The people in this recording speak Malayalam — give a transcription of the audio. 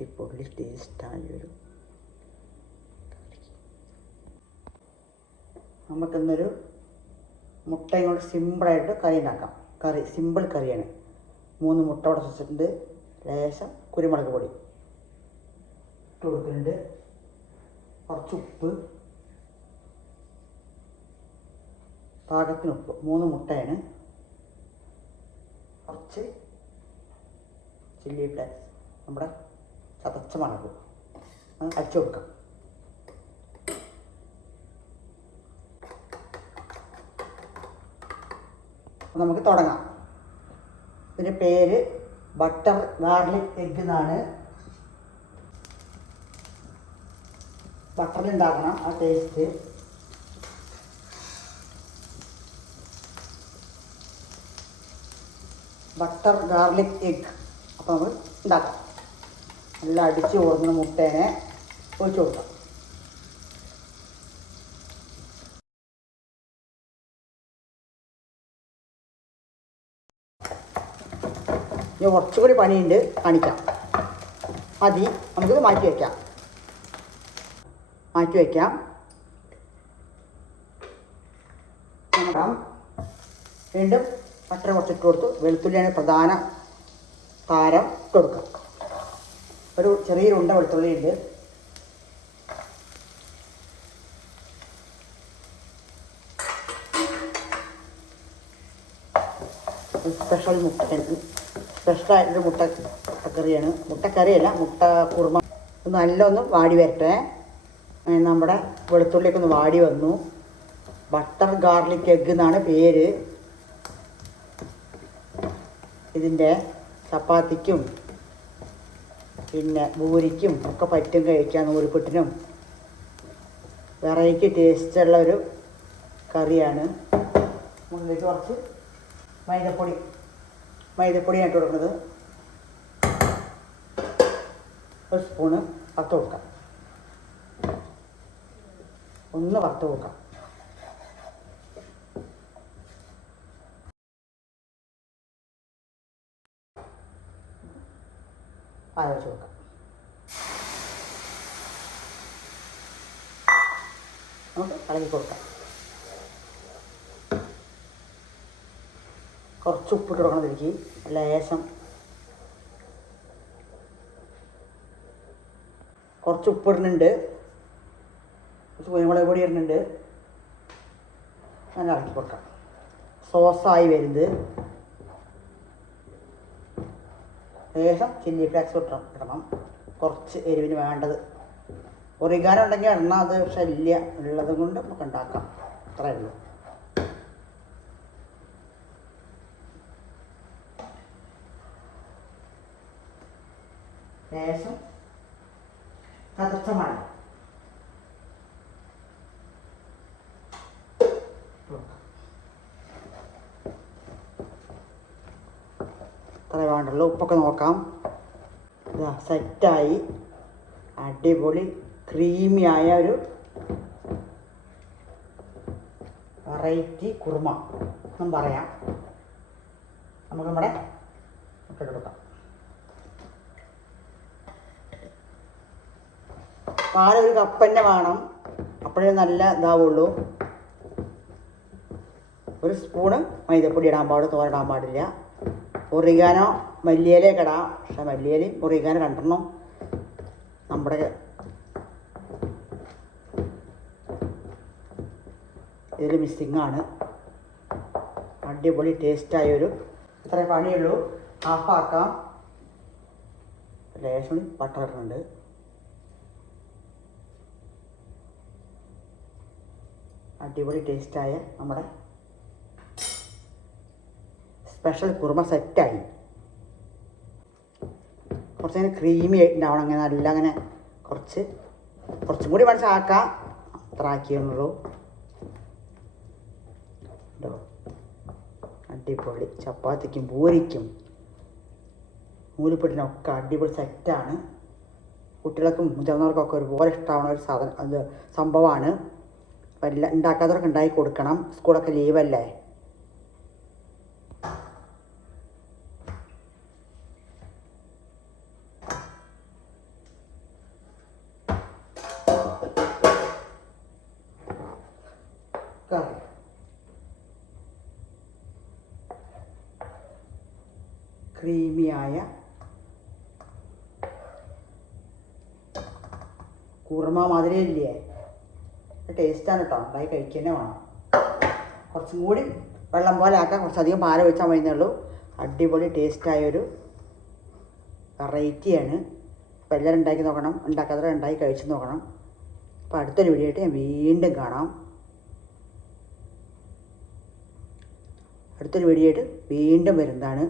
അടിപൊളി ടേസ്റ്റായൊരു നമുക്കിന്നൊരു മുട്ടയും കൊണ്ട് സിമ്പിളായിട്ട് കറി ഉണ്ടാക്കാം. സിമ്പിൾ കറിയാണ്. 3 മുട്ട ഉടച്ചിട്ടുണ്ട്. ലേശം കുരുമുളക് പൊടി ഇട്ട് കൊടുക്കുന്നുണ്ട്. കുറച്ച് ഉപ്പ്, പാകത്തിന് ഉപ്പ്. 3 മുട്ടയാണ്. കുറച്ച് ചില്ലി ഫ്ലേക്സ്, നമ്മുടെ ചതച്ച മുളക് അടിച്ചു കൊടുക്കാം. നമുക്ക് തുടങ്ങാം. ഇതിൻ്റെ പേര് ബട്ടർ ഗാർലിക് എഗ് എന്നാണ്. ബട്ടറിൽ ഉണ്ടാക്കണം ആ ടേസ്റ്റ്. ബട്ടർ ഗാർലിക് എഗ് അപ്പോൾ നമ്മൾ ഉണ്ടാക്കാം. നല്ല അടിച്ച് കൊടുക്കുന്ന മുട്ടേനെ ഒഴിച്ച് കൊടുക്കാം. ഇനി കുറച്ചുകൂടി പണിയുണ്ട്, കാണിക്കാം. മതി, നമുക്കിത് മാറ്റി വയ്ക്കാം. വീണ്ടും ബട്ടർ കുറച്ചിട്ട് കൊടുത്തു. വെളുത്തുള്ളിയാണ് പ്രധാന താരം. ഇട്ട് കൊടുക്കാം. ഒരു ചെറിയൊരു ഉണ്ട വെളുത്തുള്ളി ഉണ്ട്. സ്പെഷ്യലായിട്ടൊരു മുട്ടക്കറിയാണ്. മുട്ടക്കറിയല്ല, മുട്ട കുറുമ. നല്ലൊന്ന് വാടി വരട്ടെ. നമ്മുടെ വെളുത്തുള്ളിയൊക്കെ ഒന്ന് വാടി വന്നു. ബട്ടർ ഗാർലിക് എഗ് എന്നാണ് പേര്. ഇതിൻ്റെ ചപ്പാത്തിക്കും പിന്നെ പൂരിക്കും ഒക്കെ പറ്റും കഴിക്കാൻ. നൂൽപുട്ടിനും വെറൈറ്റി ടേസ്റ്റുള്ള ഒരു കറിയാണ്. മുകളിലേക്ക് കുറച്ച് മൈദപ്പൊടിയാണ് ഇട്ട് കൊടുക്കുന്നത്. ഒരു സ്പൂണ് വറുത്ത് കൊടുക്കാം. ഒന്ന് വറുത്ത് കൊടുക്കാം. പാൽ വെച്ച് കൊടുക്കാം. നമുക്ക് ഇളകി കൊടുക്കാം. കുറച്ച് ഉപ്പിട്ട് കൊടുക്കണം. ഇതിലേക്ക് ലേശം കുറച്ച് ഉപ്പിടുന്നുണ്ട്. കുറച്ച് കുരുമുളക് പൊടി ഇടുന്നുണ്ട്. നല്ല ഇളക്കി കൊടുക്കാം. സോസായി വരുന്നത്. ലേശം ചില്ലി ഫ്ലേക്സ് ഇടണം. കുറച്ച് എരിവിന് വേണ്ടത്. ഒറിഗാനോ ഉണ്ടെങ്കിൽ ഇടണം. അത് പക്ഷെ ഇല്ല, ഉള്ളത് കൊണ്ട് നമുക്ക് ഉണ്ടാക്കാം. അത്രയേ ഉള്ളൂ. ലേശം ചതച്ച മുളക് അത്ര വേണ്ടല്ലോ. ഉപ്പൊക്കെ നോക്കാം. ഇതാ സെറ്റായി. അടിപൊളി ക്രീമിയായ ഒരു വെറൈറ്റി കുറുമ എന്നും പറയാം. നമുക്ക് നമ്മുടെ മുട്ട കൊടുക്കാം. പാലൊരു കപ്പ് തന്നെ വേണം, അപ്പോഴേ നല്ല ഇതാവുള്ളൂ. ഒരു സ്പൂണ് മൈദപ്പൊടി ഇടാൻ പാടില്ല, തോരടാൻ പാടില്ല. ഒറിഗാനോ മല്ലിയിലയൊക്കെ ഇടാം. പക്ഷെ മല്ലിയിലയും ഒറിഗാനോ രണ്ടെണ്ണം നമ്മുടെ ഇതിൽ മിസ്സിങ്ങാണ്. അടിപൊളി ടേസ്റ്റായൊരു ഇത്രേ പണിയുള്ളൂ. ഹാഫാക്കാം. ലേശം ബട്ടർ ഇടുന്നുണ്ട്. അടിപൊളി ടേസ്റ്റായ നമ്മുടെ സ്പെഷ്യൽ കുറുമ സെറ്റായി. കുറച്ചങ്ങനെ ക്രീമി ആയിട്ടുണ്ടാവണം. അങ്ങനെ നല്ല അങ്ങനെ കുറച്ചും കൂടി മനസ്സിലാക്കാം. അത്ര ആക്കിയെന്നുള്ളൂ. കേട്ടോ, അടിപൊളി ചപ്പാത്തിക്കും പൂരിക്കും നൂൽപുട്ടിനൊക്കെ അടിപൊളി സെറ്റാണ്. കുട്ടികൾക്കും മുതിർന്നവർക്കൊക്കെ ഒരുപോലെ ഇഷ്ടമാവുന്ന ഒരു സാധനം, അത് സംഭവമാണ്. എല്ലാം ഉണ്ടാക്കാത്തവർക്ക് ഉണ്ടാക്കി കൊടുക്കണം. സ്കൂളൊക്കെ ലീവല്ലേ. കറി. ക്രീമിയായ കുറുമ മാതിരിയില്ലേ, ടേസ്റ്റാണ് കേട്ടോ. ഉണ്ടായി കഴിക്കുന്നേ വേണം. കുറച്ചും കൂടി വെള്ളം പോലെ ആക്കാം, കുറച്ചധികം പാൽ ഒഴിച്ചാൽ മതിയെന്നേ ഉള്ളൂ. അടിപൊളി ടേസ്റ്റായൊരു വെറൈറ്റിയാണ്. അപ്പോൾ എല്ലാവരും ഉണ്ടാക്കി നോക്കണം, ഉണ്ടാക്കാതെ ഉണ്ടാക്കി കഴിച്ച് നോക്കണം. അപ്പോൾ അടുത്തൊരു വീഡിയോ ആയിട്ട് ഞാൻ വീണ്ടും കാണാം. അടുത്തൊരു വീഡിയോ ആയിട്ട് വീണ്ടും വരുന്നതാണ്.